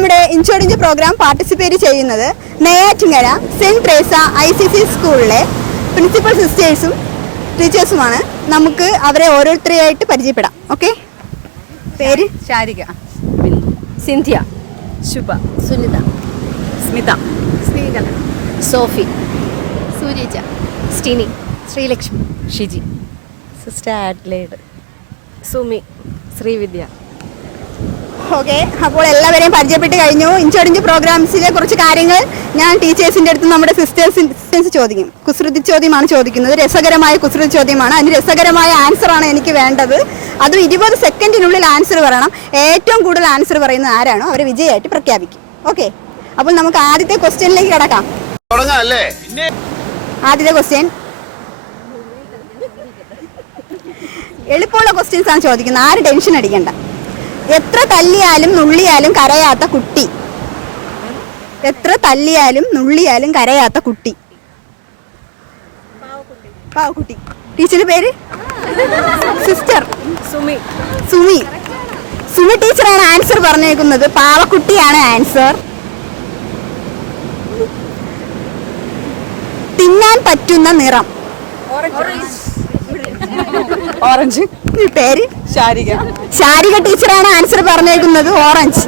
നമ്മുടെ insurance programme participate ചെയ്യുന്നത് Neyyattinkara Saint Tresa I C C സ്കൂളിലെ പ്രിൻസിപ്പൽ സിസ്റ്റേഴ്സും ടീച്ചേഴ്സുമാണ്. നമുക്ക് അവരെ ഓരോരുത്തരെയായിട്ട് പരിചയപ്പെടാം. ഓക്കെ? പേര്? Sarika. Sindhya. Shubha. Sunitha. Smitha. Sreekala. Sophie. Suryaja Stini. Sreelakshmi. Shiji. Sister Adelaide. Sumi. Sreevidya. Okay. അപ്പോൾ എല്ലാവരെയും പരിചയപ്പെട്ട് കഴിഞ്ഞു. ഇഞ്ചോടിഞ്ച് പ്രോഗ്രാംസിലെ കുറച്ച് കാര്യങ്ങൾ ഞാൻ ടീച്ചേഴ്സിന്റെ അടുത്ത് നമ്മുടെ സിസ്റ്റേഴ്സ് ചോദിക്കും. കുസൃതി ചോദ്യമാണ് ചോദിക്കുന്നത്. രസകരമായ കുസൃതി ചോദ്യമാണ്. അതിന് രസകരമായ ആൻസർ ആണ് എനിക്ക് വേണ്ടത്. അതും ഇരുപത് സെക്കൻഡിനുള്ളിൽ ആൻസർ പറയണം. ഏറ്റവും കൂടുതൽ ആൻസർ പറയുന്ന ആരാണോ? അവരെ വിജയമായിട്ട് പ്രഖ്യാപിക്കും. ഓക്കെ. അപ്പോൾ നമുക്ക് ആദ്യത്തെ ക്വസ്റ്റ്യനിലേക്ക് കിടക്കാം. ആദ്യത്തെ ക്വസ്റ്റ്യൻ എളുപ്പമുള്ള ക്വസ്റ്റ്യൻസ് ആണ് ചോദിക്കുന്നത്. ആരും ടെൻഷൻ അടിക്കണ്ട. എത്ര തല്ലിയാലും നുള്ളിയാലും കരയാത്ത കുട്ടി. എത്ര തല്ലിയാലും നുള്ളിയാലും കരയാത്ത കുട്ടി. പാവക്കുട്ടി. ടീച്ചറിന്റെ പേര്? സിസ്റ്റർ. സുമി. സുമി. സുമി ടീച്ചറാണ് ആൻസർ പറഞ്ഞേക്കുന്നത്. പാവക്കുട്ടിയാണ് ആൻസർ. തിന്നാൻ പറ്റുന്ന നിറം. ഓറഞ്ച്. പേര്? ശാരിക. ശാരിക ടീച്ചറാണ് ആൻസർ പറഞ്ഞേക്കുന്നത് ഓറഞ്ച്.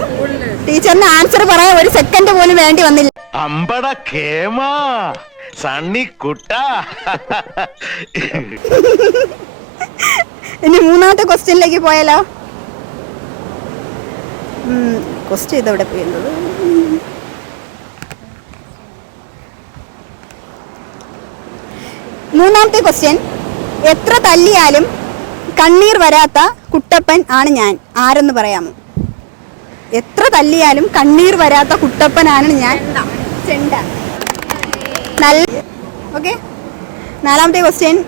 ടീച്ചറിന് ആൻസർ പറയാൻ ഒരു സെക്കൻഡ് പോലും വേണ്ടി വന്നില്ല. അമ്പട കേമാ സണ്ണിക്കുട്ട ഇനി മൂന്നാമത്തെ ക്വസ്റ്റ്യനിലേക്ക് പോയാലോ? ക്വസ്റ്റ്യൻ ഇതവിടെ പോയുള്ളത് മൂന്നാമത്തെ ക്വസ്റ്റ്യൻ എത്ര തല്ലിയാലും കണ്ണീർ വരാത്ത കുട്ടപ്പൻ ആണ് ഞാൻ. ആരെന്ന് പറയാമോ? എത്ര തല്ലിയാലും കണ്ണീർ വരാത്ത കുട്ടപ്പനാണ് ഞാൻ. ചെണ്ട. നല്ല ഓക്കെ. നാലാമത്തെ ക്വസ്റ്റ്യൻ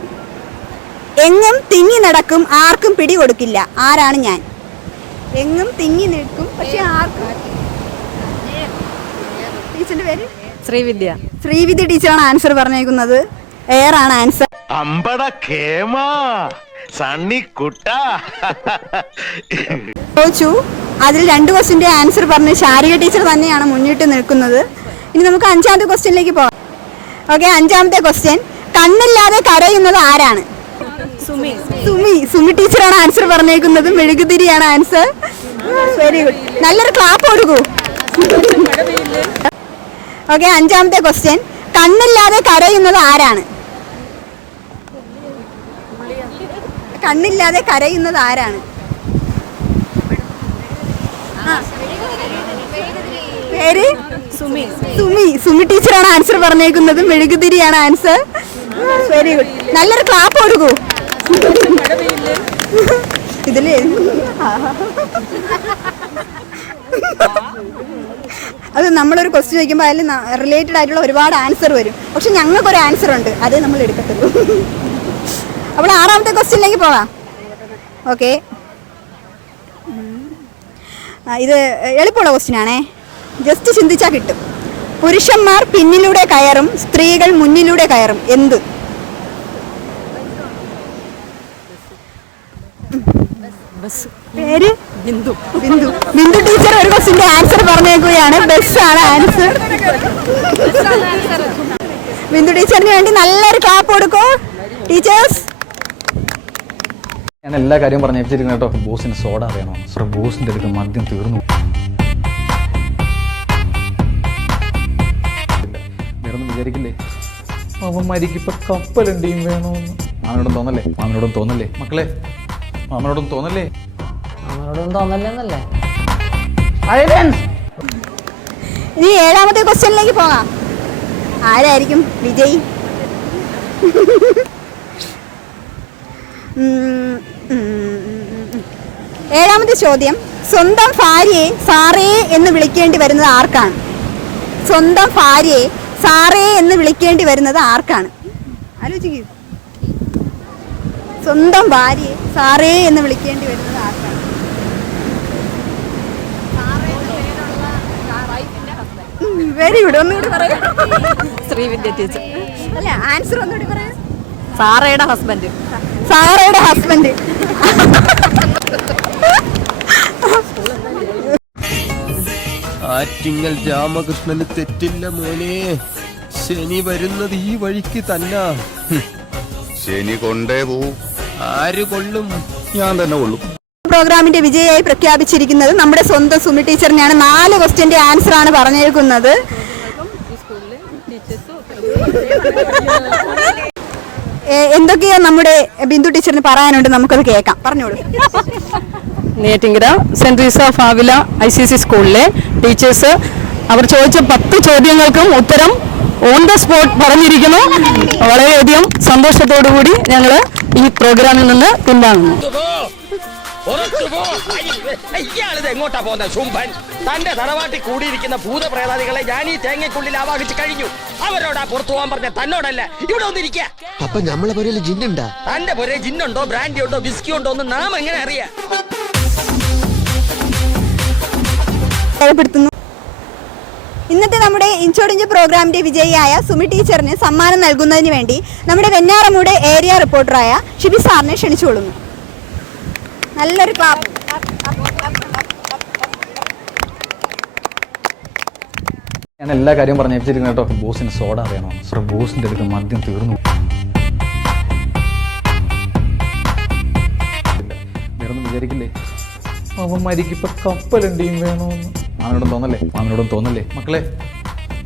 എങ്ങും തിങ്ങി നടക്കും ആർക്കും പിടി കൊടുക്കില്ല. ആരാണ് ഞാൻ? എങ്ങും തിങ്ങി നിൽക്കും പക്ഷെ ആർക്കും ടീച്ചറിന്റെ പേര്? ശ്രീവിദ്യ. ശ്രീവിദ്യ ടീച്ചറാണ് ആൻസർ പറഞ്ഞേക്കുന്നത്. എയർ ആണ് ആൻസർ. അമ്പട കേമാ സണ്ണിക്കുട്ട ചോദിച്ചു അതിൽ രണ്ട് ക്വസ്റ്റിന്റെ ആൻസർ പറഞ്ഞ് ശാരിക ടീച്ചർ തന്നെയാണ് മുന്നിട്ട് നിൽക്കുന്നത്. ഇനി നമുക്ക് അഞ്ചാമത്തെ ക്വസ്റ്റ്യനിലേക്ക് പോകാം. ഓക്കെ അഞ്ചാമത്തെ ക്വസ്റ്റ്യൻ കണ്ണില്ലാതെ കരയുന്നത് ആരാണ്? സുമി. സുമി. സുമി ടീച്ചറാണ് ആൻസർ പറഞ്ഞേക്കുന്നത്. മെഴുകുതിരിയാണ് ആൻസർ. വെരി ഗുഡ് നല്ലൊരു ക്ലാപ്പ് കൊടുക്കൂ. ഓക്കെ അഞ്ചാമത്തെ ക്വസ്റ്റ്യൻ കണ്ണില്ലാതെ കരയുന്നത് ആരാണ്? കണ്ണില്ലാതെ കരയുന്നത് ആരാണ്. പേര്? സുമി. സുമി. സുമി ടീച്ചറാണ് ആൻസർ പറഞ്ഞേക്കുന്നത്. മെഴുകുതിരിയാണ് ആൻസർ. വെരി ഗുഡ് നല്ലൊരു ക്ലാപ്പ് കൊടുക്കൂ. ഇതിൽ അത് നമ്മളൊരു ക്വസ്റ്റ്യൻ ചോദിക്കുമ്പോൾ അതിൽ റിലേറ്റഡ് ആയിട്ടുള്ള ഒരുപാട് ആൻസർ വരും. പക്ഷെ ഞങ്ങൾക്കൊരു ആൻസർ ഉണ്ട്. അതേ നമ്മൾ എടുക്കത്തുള്ളൂ അപ്പോൾ ആറാമത്തെ ക്വസ്റ്റ്യനിലേക്ക് പോകാം ഓക്കെ ഇത് എളുപ്പമുള്ള ക്വസ്റ്റ്യൻ ആണേ. ജസ്റ്റ് ചിന്തിച്ചാൽ കിട്ടും. പുരുഷന്മാർ പിന്നിലൂടെ കയറും സ്ത്രീകൾ മുന്നിലൂടെ കയറും. എന്ത്? പേര്? ബിന്ദു. ബിന്ദു. ബിന്ദു ടീച്ചർ ഒരു ക്വസ്റ്റിന്റെ ആൻസർ പറഞ്ഞേക്കുകയാണ്. ബസ്സാണ് ആണ് ആൻസർ ബിന്ദു ടീച്ചറിന് വേണ്ടി നല്ലൊരു ക്ലാപ്പ് കൊടുക്കൂ. ടീച്ചേഴ്സ് ഞാൻ എല്ലാ കാര്യവും പറഞ്ഞു പറഞ്ഞേപ്പിച്ചിരിക്കുന്നു കേട്ടോ. ബോസിന് സോഡ അറിയണം. സാർ ബോസിന്റെ അടുത്ത് മദ്യം തീർന്നു. വേറൊന്നും വിചാരിക്കില്ലേ? അവന്മാരിക്ക് ഇപ്പൊ കപ്പലുണ്ടെയും വേണമെന്ന് മാമനോടും തോന്നല്ലേ? മാമനോടും തോന്നല്ലേ? മക്കളെ മാമനോടും തോന്നല്ലേ? മാമനോടും തോന്നല്ലേ ഇനി ഏഴാമത്തെ ക്വസ്റ്റ്യനിലേക്ക് പോകാം. ആരായിരിക്കും വിജയ്. ഏഴാമത്തെ ചോദ്യം സ്വന്തം ഭാര്യയെ സാറേ എന്ന് വിളിക്കേണ്ടി വരുന്നത് ആർക്കാണ്? സ്വന്തം ഭാര്യയെ സാറേ എന്ന് വിളിക്കേണ്ടി വരുന്നത് ആർക്കാണ്? ആലോചിക്കൂ. സ്വന്തം ഭാര്യയെ സാറേ എന്ന് വിളിക്കേണ്ടി വരുന്നത് ആർക്കാണ്? വെരി ഗുഡ് ഒന്നുകൂടി പറയാം. ശ്രീവിദ്യ ടീച്ചർ. അല്ല ആൻസർ ഒന്നുകൂടി പറയാം. സാറയുടെ ഹസ്ബൻഡ്. സാറയുടെ ഹസ്ബൻഡ്. ആറ്റിങ്ങൽ രാമകൃഷ്ണന് തെറ്റില്ല മോനെ. ശനി വരുന്നത് ഈ വഴിക്ക് തന്നെ. ശനി കൊണ്ടേ പോ ആര് കൊള്ളും? ഞാൻ തന്നെ കൊള്ളും. പ്രോഗ്രാമിന്റെ വിജയായി പ്രഖ്യാപിച്ചിരിക്കുന്നത് നമ്മുടെ സ്വന്തം സുമി ടീച്ചറിനെയാണ്. നാല് ക്വസ്റ്റ്യന്റെ ആൻസർ ആണ് പറഞ്ഞേക്കുന്നത്. എന്തൊക്കെയാ നമ്മുടെ ബിന്ദു ടീച്ചറിന് പറയാനുണ്ട്. നമുക്കത് കേൾക്കാം. പറഞ്ഞോളൂ. നെയ്യാറ്റിങ്കര സെന്റ് റീസ ഫാവില ഐ സി സി സ്കൂളിലെ ടീച്ചേഴ്സ്. അവർ ചോദിച്ച പത്ത് ചോദ്യങ്ങൾക്കും ഉത്തരം ഓൺ ദ സ്പോട്ട് പറഞ്ഞിരിക്കുന്നു. വളരെയധികം സന്തോഷത്തോടു കൂടി ഞങ്ങൾ ഈ പ്രോഗ്രാമിൽ നിന്ന് ഇയാളിത് എങ്ങോട്ടാ പോകുന്ന ശുംഭൻ തന്റെ തറവാട്ടിൽ കൂടിയിരിക്കുന്ന ഭൂതപ്രേതാദികളെ ഞാൻ ഈ തേങ്ങയ്ക്കുള്ളിൽ ആവാഹിച്ച് കഴിഞ്ഞു അവരോടാ പുറത്തു പോകാൻ പറഞ്ഞ തന്നോടല്ല ഇവിടെ ഒന്നിരിക്കുക അപ്പൊ നമ്മളെ പുരയിൽ ജിന്നുണ്ടാ? തന്റെ പുരയിൽ ജിന്നുണ്ടോ ബ്രാൻഡി ഉണ്ടോ ബിസ്കി ഉണ്ടോ എന്ന് നാം എങ്ങനെ അറിയാം? രേഖപ്പെടുത്തുന്നു ഇന്നത്തെ നമ്മുടെ ഇഞ്ചോടിഞ്ച് പ്രോഗ്രാമിന്റെ വിജയിയായ സുമി ടീച്ചറിന് സമ്മാനം നൽകുന്നതിന് വേണ്ടി നമ്മുടെ വെഞ്ഞാറമൂട് ഏരിയ റിപ്പോർട്ടറായ ഷിബി സാറിനെ ക്ഷണിച്ചുകൊള്ളുന്നു. നല്ലൊരു ക്ലാപ്പ് ഞാൻ എല്ലാ കാര്യവും പറഞ്ഞു വെച്ചിരിക്കുന്നത് കേട്ടോ. ബോസിന് സോഡ അറിയണം. സർ ബോസിന്റെ അടുത്ത് മദ്യം തീർന്നു. വേറൊന്നും വിചാരിക്കില്ലേ? അവന്മാരിക്ക് ഇപ്പൊ കപ്പലണ്ടിയും വേണമെന്ന് മാമനോടും തോന്നല്ലേ? മാമനോടും തോന്നല്ലേ? മക്കളെ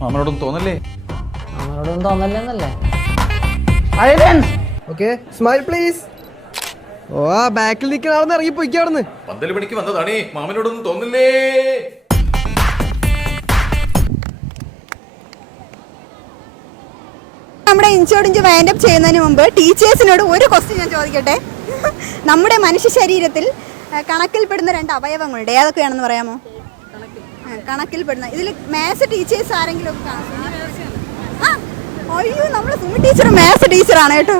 മാമനോടും തോന്നല്ലേ? മാമനോടും തോന്നല്ലെന്നല്ലേ? Okay smile please. ഓ ആ ബാക്കിൽ നിൽക്കുന്ന ആളെന്ന് ഇറങ്ങി പോയിക്കോ അവിടുന്ന്. പന്തൽ പണിക്ക് വന്നതാണേ മാമനോടൊന്നും തോന്നില്ലേ? നമ്മുടെ ഇഞ്ചോടിഞ്ച് വൈൻഡപ്പ് ചെയ്യുന്നതിന് മുമ്പ് ടീച്ചേഴ്സിനോട് ഒരു ക്വസ്റ്റ്യൻ ഞാൻ ചോദിക്കട്ടെ? നമ്മുടെ മനുഷ്യ ശരീരത്തിൽ കണക്കിൽപ്പെടുന്ന രണ്ട് അവയവങ്ങളുണ്ട്. ഏതൊക്കെയാണെന്ന് പറയാമോ? കണക്കിൽപ്പെടുന്ന. ഇതിൽ മാത്സ് ടീച്ചേഴ്സ് ആരെങ്കിലും ഒക്കെ? ആ, അയ്യോ നമ്മൾ സുമി ടീച്ചർ മാത്സ് ടീച്ചറാണ് കേട്ടോ.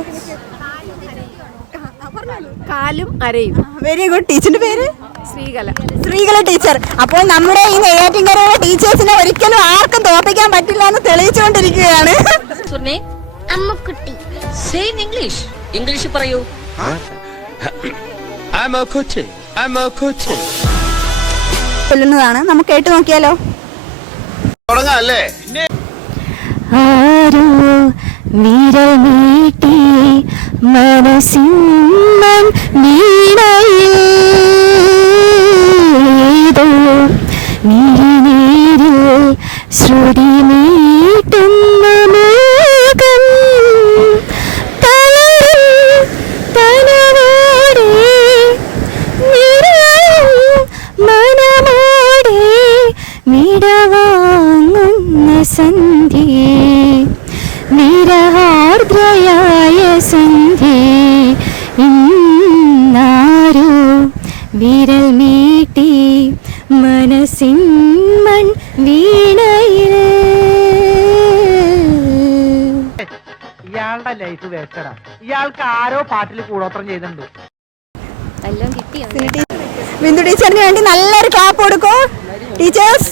കാലും അരയും. വെരി ഗുഡ് ടീച്ചറിന്റെ പേര്? ശ്രീകല. ശ്രീകല ടീച്ചർ. അപ്പോൾ നമ്മുടെ ഈ നെയ്യാറ്റിൻകരയിലെ ടീച്ചേഴ്സിനെ ഒരിക്കലും ആർക്കും തോപ്പിക്കാൻ പറ്റില്ല എന്ന് തെളിയിച്ചുകൊണ്ടിരിക്കുകയാണ്. അമ്മക്കുട്ടി. ഇംഗ്ലീഷ് ഇംഗ്ലീഷ് പറയൂ. I'm a coach. I'm a coach. കൊല്ലുന്നതാണ് നമുക്ക് കേട്ടു നോക്കിയാലോ? ആരോ വിരൽ നീട്ടി മനസ്സിന്മൻ വീണയിലേതോ നിരിനീരിൽ വിടവാങ്ങുന്ന സന്ധി നിരഹാർദ്രയായ സന്ധി ഇന്നാരോ വിരൽ മീട്ടി മനസ്സിൻ മൺ വീണയിൽ. ഇയാളുടെ ലൈഫ് വേസ്റ്റഡാ ഇയാൾക്ക് ആരോ പാട്ടിൽ കൂടോത്രം ചെയ്തിട്ടുണ്ട്. ബിന്ദു ടീച്ചറിന് വേണ്ടി നല്ലൊരു ക്ലാപ്പ് കൊടുക്കൂ. ടീച്ചേഴ്സ്